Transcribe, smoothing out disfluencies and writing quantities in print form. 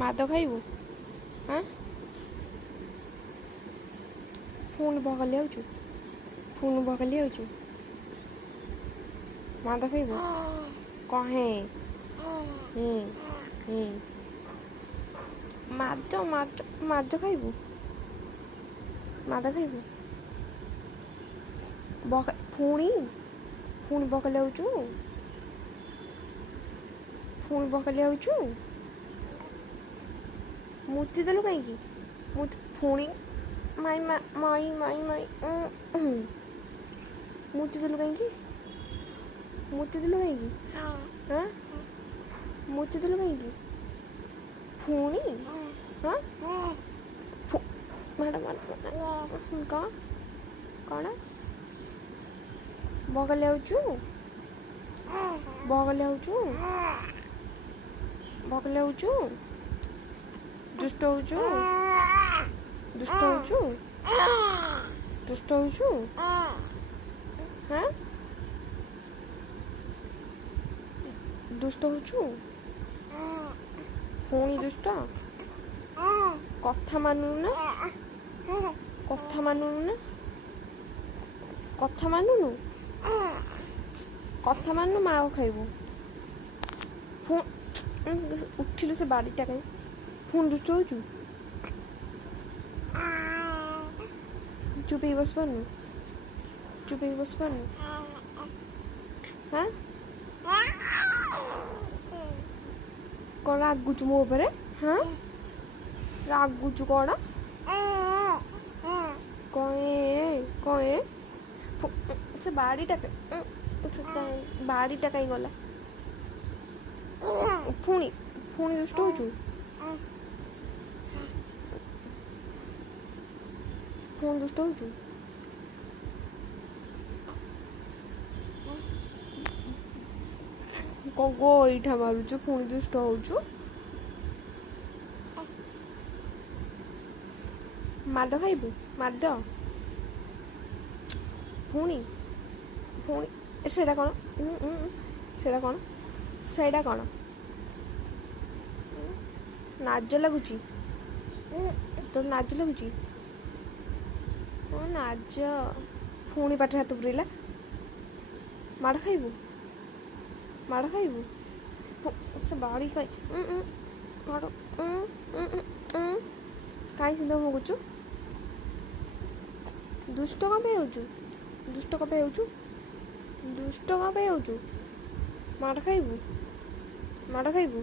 ମାଦ ଖାଇବୁ? ହାଁ ପୁଣି ବହକାଲି ଯାଉଛୁ, ପୁଣି ବହକାଲି ଯାଉଛୁ, ମାଦ ଖାଇବୁ? କ'ଣ ମାଦ ମାଦ ମାଦ ଖାଇବୁ? ମାଦ ଖାଇବୁ? ପୁଣି ପୁଣି ବହକାଲି ଯାଉଛୁ, ପୁଣି ବହକାଲି ଯାଉଛୁ, ମୁତି ଦେଲୁ କାହିଁକି? ପୁଣି ମାଇ ମାଇ ମାଇ ମାଇ ମୁତି ଦେଲୁ କାହିଁକି? ମୁତି ଦେଲୁ କାହିଁକି? ହାଁ ମୁତି ଦେଲୁ କାହିଁକି? ପୁଣି ହାଁ ମାଡ଼ କ'ଣ ବହକାଲି ଯାଉଛୁ, ବହକାଲି ଯାଉଛୁ, ବହକାଲି ଯାଉଛୁ, ଦୁଷ୍ଟ ହେଉଛୁ, ଦୁଷ୍ଟ ହେଉଛୁ, ଦୁଷ୍ଟ ହେଉଛୁ, ହାଁ ଦୁଷ୍ଟ ହେଉଛୁ, ପୁଣି ଦୁଷ୍ଟ, କଥା ମାନୁନୁ ନା, କଥା ମାନୁନୁ ନା, କଥା ମାନୁନୁ, କଥା ମାନୁନୁ, ମାଆ ଖାଇବୁ। ଉଠିଲୁ ସେ ବାଡ଼ିଟା କାହିଁ? ପୁଣି ଦୁଷ୍ଟ ହେଉଛୁ, ଚୁପ୍ ହେଇ ବସିପାରୁନୁ, ଚୁପ୍ ହେଇ ବସିପାରୁନୁ, ହାଁ କ'ଣ ରାଗୁଛୁ ମୋ ଉପରେ? ହାଁ ରାଗୁଛୁ କ'ଣ? କ'ଣ ସେ ବାଡ଼ିଟା ବାଡ଼ିଟା କାହିଁ ଗଲା? ପୁଣି ପୁଣି ଦୁଷ୍ଟ ହେଉଛୁ, ପୁଣି ଦୁଷ୍ଟ ହେଉଛୁ, କ'ଣ ଗୋଇଠା ମାରୁଛୁ, ପୁଣି ଦୁଷ୍ଟ ହେଉଛୁ, ମାଡ଼ ଖାଇବୁ? ମାଡ଼ ପୁଣି ପୁଣି ସେଇଟା କ'ଣ? ସେଇଟା କ'ଣ? ସେଇଟା କ'ଣ? ଲାଜ ଲାଗୁଛି? ତୋର ଲାଜ ଲାଗୁଛି? ଲାଜ? ପୁଣି ପାଟିରେ ହାତ ପୁରେଇଲା। ମାଡ଼ ଖାଇବୁ? ମାଡ଼ ଖାଇବୁ? ସେ ବାଡ଼ି କାହିଁ ମାଡ଼ କାହିଁ ସିନ୍ଧା ଭୋଗୁଛୁ? ଦୁଷ୍ଟ କ'ଣ ପାଇଁ ହେଉଛୁ? ଦୁଷ୍ଟ କ'ଣ ପାଇଁ ହେଉଛୁ? ଦୁଷ୍ଟ କ'ଣ ପାଇଁ ହେଉଛୁ? ମାଡ଼ ଖାଇବୁ? ମାଡ଼ ଖାଇବୁ?